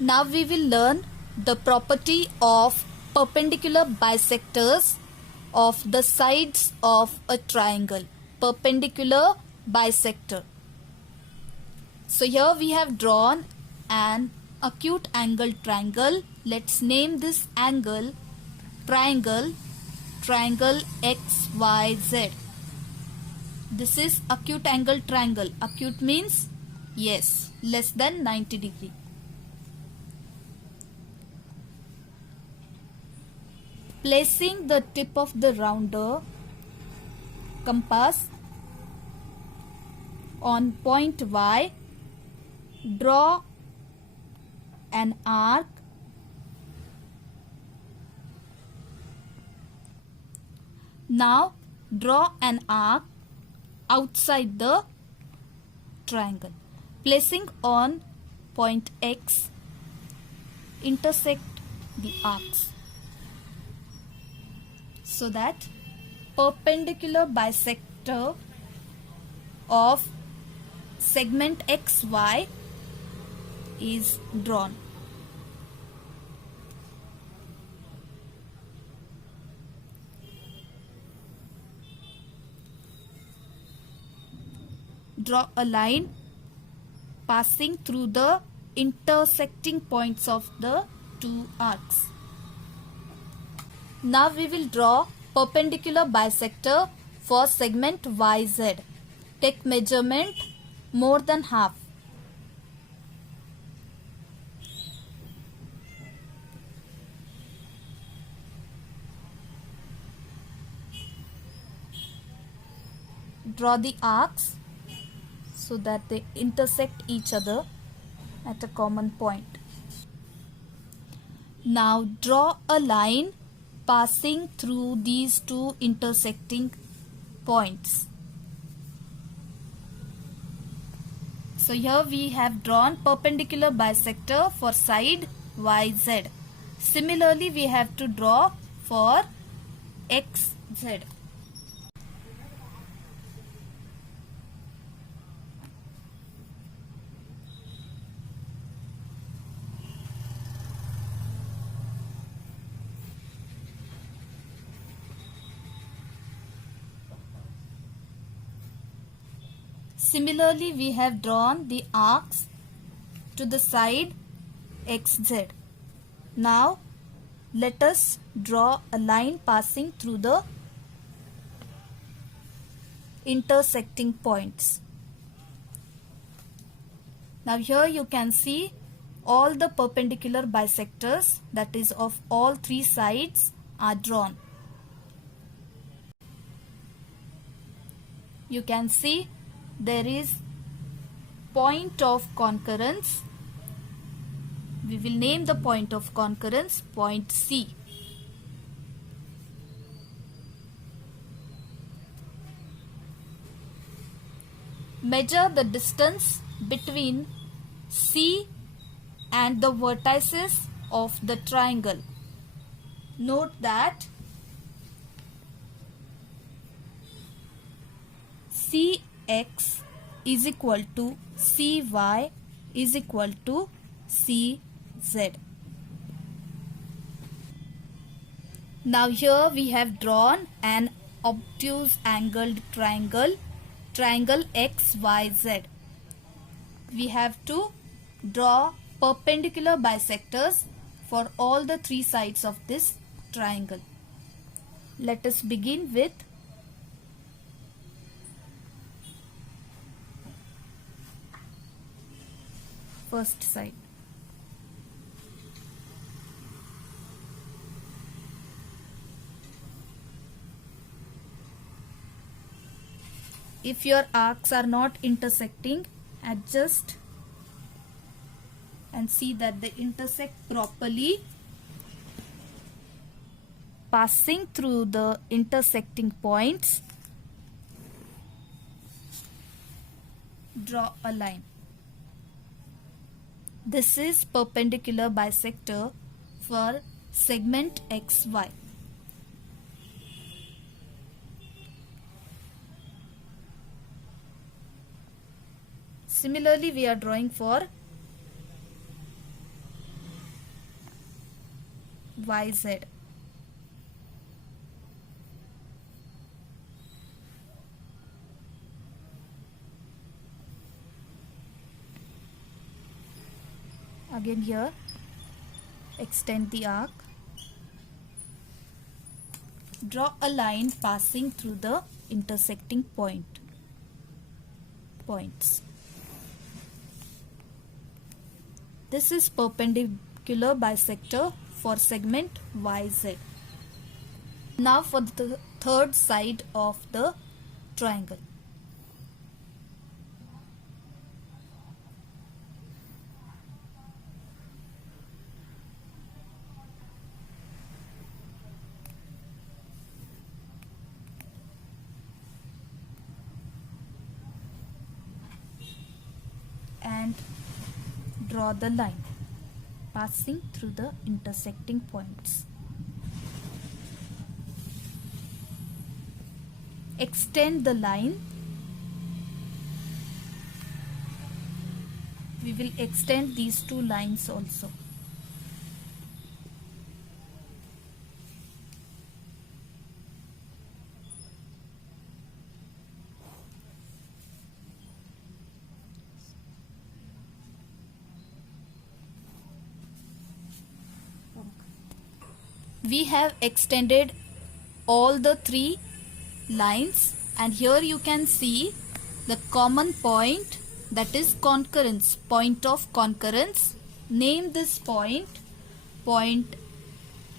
Now we will learn the property of perpendicular bisectors of the sides of a triangle. Perpendicular bisector. So here we have drawn an acute angle triangle. Let's name this angle triangle XYZ. This is acute angle triangle. Acute means yes, less than 90 degree. Placing the tip of the rounder compass on point Y, draw an arc Now draw an arc outside the triangle. Placing on point X, intersect the arcs so that perpendicular bisector of segment XY is drawn. Draw a line passing through the intersecting points of the two arcs. Now we will draw perpendicular bisector for segment YZ. Take measurement more than half. Draw the arcs so that they intersect each other at a common point. Now draw a line passing through these two intersecting points. So here we have drawn perpendicular bisector for side YZ. Similarly, we have to draw for XZ. Similarly, we have drawn the arcs to the side XZ. Now, let us draw a line passing through the intersecting points. Now, here you can see all the perpendicular bisectors, that is of all three sides, are drawn. You can see there is point of concurrence. We will name the point of concurrence point C. Measure the distance between C and the vertices of the triangle. Note that CX is equal to CY is equal to CZ. Now here we have drawn an obtuse angled triangle XYZ. We have to draw perpendicular bisectors for all the three sides of this triangle. Let us begin with first side. If your arcs are not intersecting, adjust and see that they intersect properly. Passing through the intersecting points, draw a line. This is perpendicular bisector for segment XY. Similarly, we are drawing for YZ. Again here, extend the arc. Draw a line passing through the intersecting points. This is perpendicular bisector for segment YZ. Now for the third side of the triangle. And draw the line passing through the intersecting points. Extend the line. We will extend these two lines also. We have extended all the three lines, and here you can see the common point, that is concurrence, point of concurrence. Name this point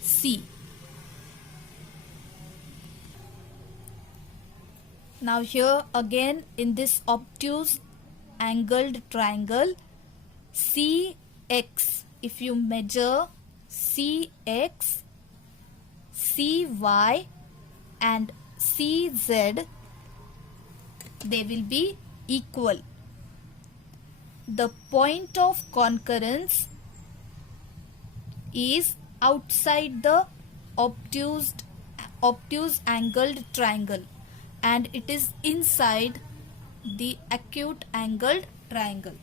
C. Now here again in this obtuse angled triangle, CX, if you measure CX, CY and CZ, they will be equal. The point of concurrence is outside the obtuse angled triangle, and it is inside the acute angled triangle.